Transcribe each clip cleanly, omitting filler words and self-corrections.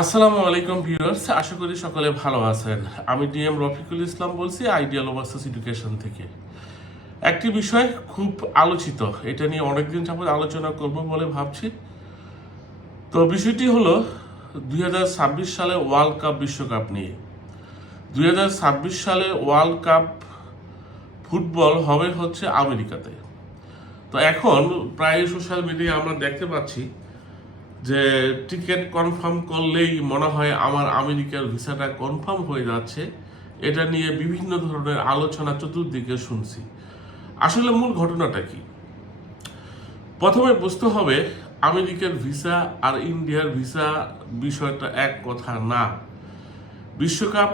আসসালামু আলাইকুম ভিউয়ার্স, আশা করি সকলে ভালো আছেন। আমি ডিএম রফিকুল ইসলাম বলছি আইডিয়াল ওভারসিস এডুকেশন থেকে। একটি বিষয় খুব আলোচিত, এটা নিয়ে অনেকদিন যাবত আলোচনা করব বলে ভাবছি। তো বিষয়টি হলো 2026 সালে ওয়ার্ল্ড কাপ বিশ্বকাপ নিয়ে। 2026 সালে ওয়ার্ল্ড কাপ ফুটবল হবে হচ্ছে আমেরিকাতে। তো এখন প্রায় সোশ্যাল মিডিয়ায় আমরা দেখতে পাচ্ছি যে টিকিট কনফার্ম করলেই মনে হয় আমার আমেরিকার ভিসাটা কনফার্ম হয়ে যাচ্ছে। এটা নিয়ে বিভিন্ন ধরনের আলোচনা চতুর্দিকে শুনছি। আসলে মূল ঘটনাটা কি? প্রথমে বুঝতে হবে আমেরিকার ভিসা আর ইন্ডিয়ার ভিসা বিষয়টা এক কথা না। বিশ্বকাপ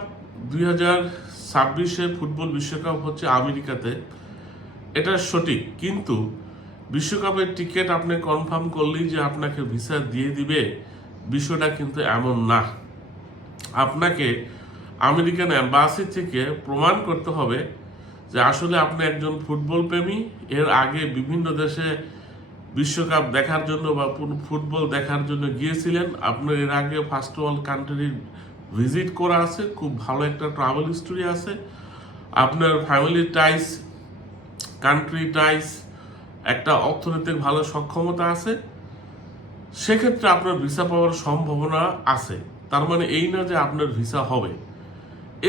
2026 ফুটবল বিশ্বকাপ হচ্ছে আমেরিকাতে, এটা সঠিক, কিন্তু বিশ্বকাপের টিকিট আপনি কনফার্ম করলেই যে আপনাকে ভিসা দিয়ে দিবে বিষয়টা কিন্তু এমন না। আপনাকে আমেরিকান অ্যাম্বাসি থেকে প্রমাণ করতে হবে যে আসলে আপনি একজন ফুটবল প্রেমী, এর আগে বিভিন্ন দেশে বিশ্বকাপ দেখার জন্য বা ফুটবল দেখার জন্য গিয়েছিলেন, আপনার এর আগে ফার্স্ট ওয়ার্ল্ড কান্ট্রি ভিজিট করা আছে, খুব ভালো একটা ট্রাভেল হিস্টোরি আছে, আপনার ফ্যামিলি টাইস, কান্ট্রি টাইস, একটা অর্থনৈতিক ভালো সক্ষমতা আছে, সেক্ষেত্রে আপনার ভিসা পাওয়ার সম্ভাবনা আছে। তার মানে এই না যে আপনার ভিসা হবে।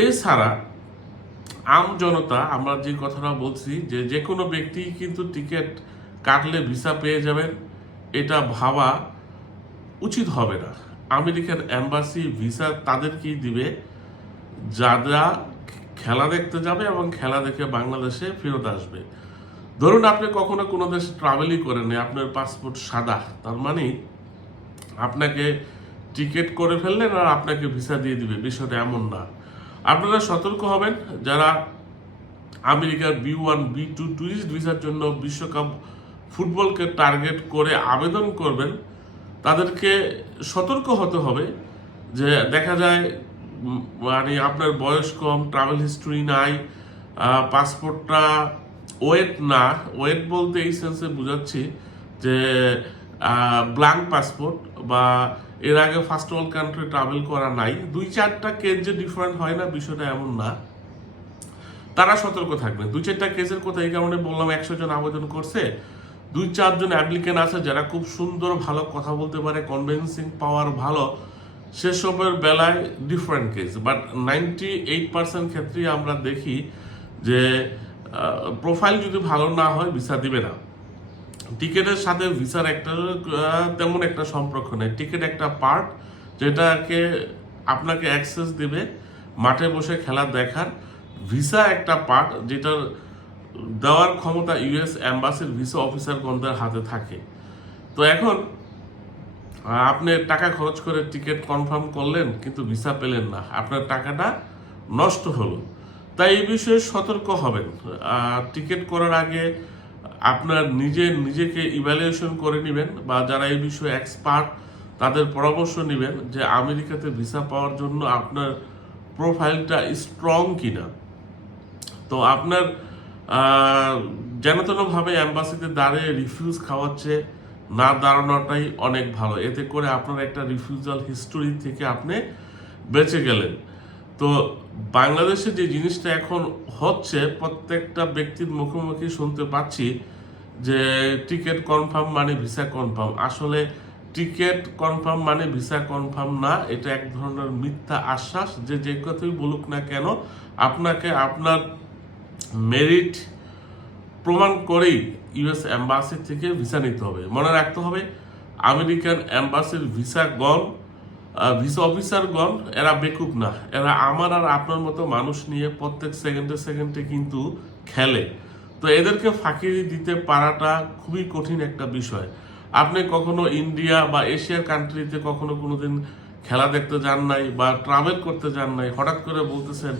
এছাড়া আম জনতা, আমরা যে কথাটা বলছি যে যে কোনো ব্যক্তি কিন্তু টিকিট কাটলে ভিসা পেয়ে যাবেন, এটা ভাবা উচিত হবে না। আমেরিকান অ্যাম্বাসি ভিসা তাদেরকেই দিবে যারা খেলা দেখতে যাবে এবং খেলা দেখে বাংলাদেশে ফেরত আসবে। ধরুন আপনি কখনো কোনো দেশে ট্রাভেলই করেননি, আপনার পাসপোর্ট সাদা, তার মানে আপনাকে টিকিট করে ফেললেন আর আপনাকে ভিসা দিয়ে দিবে, বিষয়টা এমন না। আপনারা সতর্ক হবেন যারা আমেরিকার B1 B2 ট্যুরিস্ট ভিসার জন্য বিশ্বকাপ ফুটবলকে টার্গেট করে আবেদন করবেন, তাদেরকে সতর্ক হতে হবে যে দেখা যায় মানে আপনার বয়স কম, ট্রাভেল হিস্ট্রি নাই, পাসপোর্টটা ওয়েট না, ওয়েট বলতে এই সেন্সে বোঝাচ্ছি যে ব্ল্যাঙ্ক পাসপোর্ট বা এর আগে ফার্স্ট ওয়ার্ল্ড কান্ট্রি ট্রাভেল করা নাই, 2-4টা কেস যে ডিফারেন্ট হয় না, বিষয়টা এমন না। তারা সতর্ক থাকবেন। 2-4টা কেসের কথা এই কারণে বললাম, 100 জন আবেদন করছে, 2-4 জন অ্যাপ্লিকেন্ট আছে যারা খুব সুন্দর ভালো কথা বলতে পারে, কনভিন্সিং পাওয়ার ভালো, সেসবের বেলায় ডিফারেন্ট কেস। বাট 98% ক্ষেত্রেই আমরা দেখি যে প্রোফাইল যদি ভালো না হয় ভিসা দিবে না। টিকিটের সাথে ভিসার একটা তেমন একটা সম্পর্ক নেই। টিকিট একটা পার্ট যেটাকে আপনাকে অ্যাক্সেস দিবে মাঠে বসে খেলা দেখার, ভিসা একটা পার্ট যেটার দেওয়ার ক্ষমতা ইউএস অ্যাম্বাসির ভিসা অফিসারগণদের হাতে থাকে। তো এখন আপনি টাকা খরচ করে টিকিট কনফার্ম করলেন কিন্তু ভিসা পেলেন না, আপনার টাকাটা নষ্ট হলো। তাই এই বিষয়ে সতর্ক হবেন। টিকিট করার আগে আপনার নিজেকে ইভ্যালুয়েশন করে নেবেন, বা যারা এই বিষয়ে এক্সপার্ট তাদের পরামর্শ নেবেন যে আমেরিকাতে ভিসা পাওয়ার জন্য আপনার প্রোফাইলটা স্ট্রং কিনা। তো আপনার যেনতেনভাবে অ্যাম্বাসিতে দাঁড়িয়ে রিফিউজ খাওয়াচ্ছে না দাঁড়ানোটাই অনেক ভালো। এতে করে আপনার একটা রিফিউজাল হিস্টোরি থেকে আপনি বেঁচে গেলেন। তো বাংলাদেশে যে জিনিসটা এখন হচ্ছে, প্রত্যেকটা ব্যক্তির মুখোমুখি শুনতে পাচ্ছি যে টিকিট কনফার্ম মানে ভিসা কনফার্ম। আসলে টিকিট কনফার্ম মানে ভিসা কনফার্ম না, এটা এক ধরনের মিথ্যা আশ্বাস যে যে কথাই বলুক না কেন আপনাকে আপনার মেরিট প্রমাণ করেই ইউএস অ্যাম্বাসি থেকে ভিসা নিতে হবে। মনে রাখতে হবে আমেরিকান অ্যাম্বাসির ভিসা অফিসারগণ এরা বেকুব না, এরা আমার আর আপনার মতো মানুষ নিয়ে প্রত্যেক সেকেন্ডে কিন্তু খেলে। তো এদেরকে ফাঁকি দিতে পারাটা খুবই কঠিন একটা বিষয়। আপনি কখনো ইন্ডিয়া বা এশিয়ার কান্ট্রিতে কখনো কোনোদিন খেলা দেখতে যান নাই বা ট্রাভেল করতে যান নাই, হঠাৎ করে বলতেছেন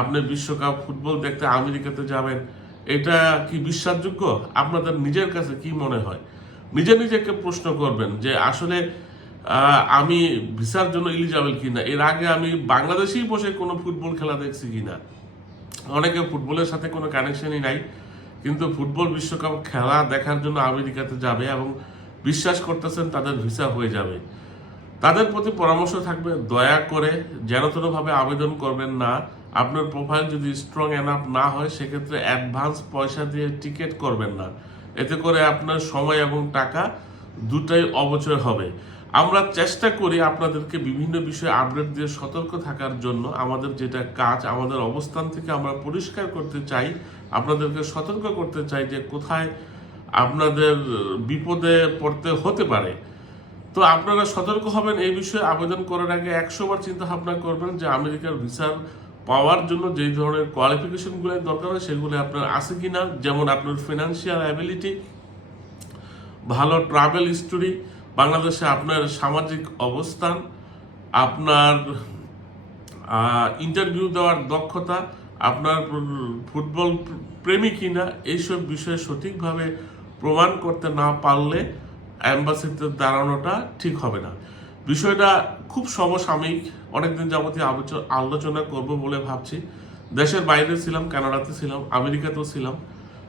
আপনি বিশ্বকাপ ফুটবল দেখতে আমেরিকাতে যাবেন, এটা কি বিশ্বাসযোগ্য? আপনাদের নিজের কাছে কি মনে হয়? নিজেকে প্রশ্ন করবেন যে আসলে আমি ভিসার জন্য এলিজিবল কিনা, এর আগে আমি বাংলাদেশেই বসে কোনো ফুটবল খেলা দেখছি কিনা। অনেকে ফুটবলের সাথে কোনো কানেকশনই নাই, কিন্তু ফুটবল বিশ্বকাপ খেলা দেখার জন্য আমেরিকাতে যাবে এবং বিশ্বাস করতেছেন তাদের ভিসা হয়ে যাবে। তাদের প্রতি পরামর্শ থাকবে, দয়া করে যেন তেনভাবে আবেদন করবেন না। আপনার প্রোফাইল যদি স্ট্রং এনাফ না হয় সেক্ষেত্রে অ্যাডভান্স পয়সা দিয়ে টিকিট করবেন না, এতে করে আপনার সময় এবং টাকা দুটাই অপচয় হবে। আমরা চেষ্টা করি আপনাদেরকে বিভিন্ন বিষয়ে আপডেট দিয়ে সতর্ক থাকার জন্য। আমাদের যেটা কাজ, আমাদের অবস্থান থেকে আমরা পরিষ্কার করতে চাই, আপনাদেরকে সতর্ক করতে চাই যে কোথায় আপনাদের বিপদে পড়তে হতে পারে। তো আপনারা সতর্ক হবেন এই বিষয়ে। আবেদন করার আগে 100 বার চিন্তা ভাবনা করবেন যে আমেরিকার ভিসার পাওয়ার জন্য যেই ধরনের কোয়ালিফিকেশনগুলো দরকার হয় সেগুলো আপনার আছে কিনা, যেমন আপনার ফিনান্সিয়াল অ্যাবিলিটি, ভালো ট্রাভেল হিস্টোরি, বাংলাদেশে আপনার সামাজিক অবস্থান, আপনার ইন্টারভিউ দেওয়ার দক্ষতা, আপনার ফুটবল প্রেমী কিনা, এইসব বিষয়ে সঠিকভাবে প্রমাণ করতে না পারলে অ্যাম্বাসিতে দাঁড়ানোটা ঠিক হবে না। বিষয়টা খুব সমসাময়িক, অনেকদিন যাবতীয় আলোচনা করব বলে ভাবছি। দেশের বাইরে ছিলাম, কানাডাতে ছিলাম, আমেরিকাতেও ছিলাম,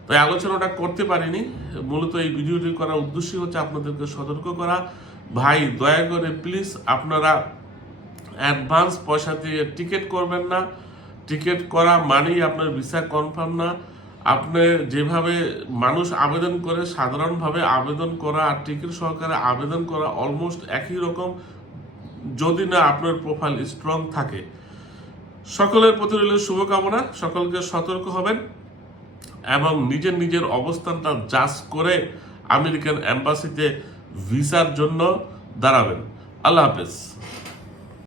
তাই আলোচনাটা করতে পারিনি। মূলত এই ভিডিওটি করার উদ্দেশ্য হচ্ছে আপনাদেরকে সতর্ক করা। ভাই, দয়া করে প্লিজ আপনারা অ্যাডভান্স পয়সা দিয়ে টিকিট করবেন না। টিকিট করা মানেই আপনার ভিসা কনফার্ম না। আপনি যেভাবে মানুষ আবেদন করে, সাধারণভাবে আবেদন করা আর টিকিট সহকারে আবেদন করা অলমোস্ট একই রকম, যদি না আপনার প্রোফাইল স্ট্রং থাকে। সকলের প্রতি রইল শুভকামনা। সকলকে সতর্ক হবেন এবং নিজের নিজের অবস্থানটা জাজ করে আমেরিকান এম্বাসিতে ভিসার জন্য দাঁড়াবেন। আল্লাহ হাফেজ।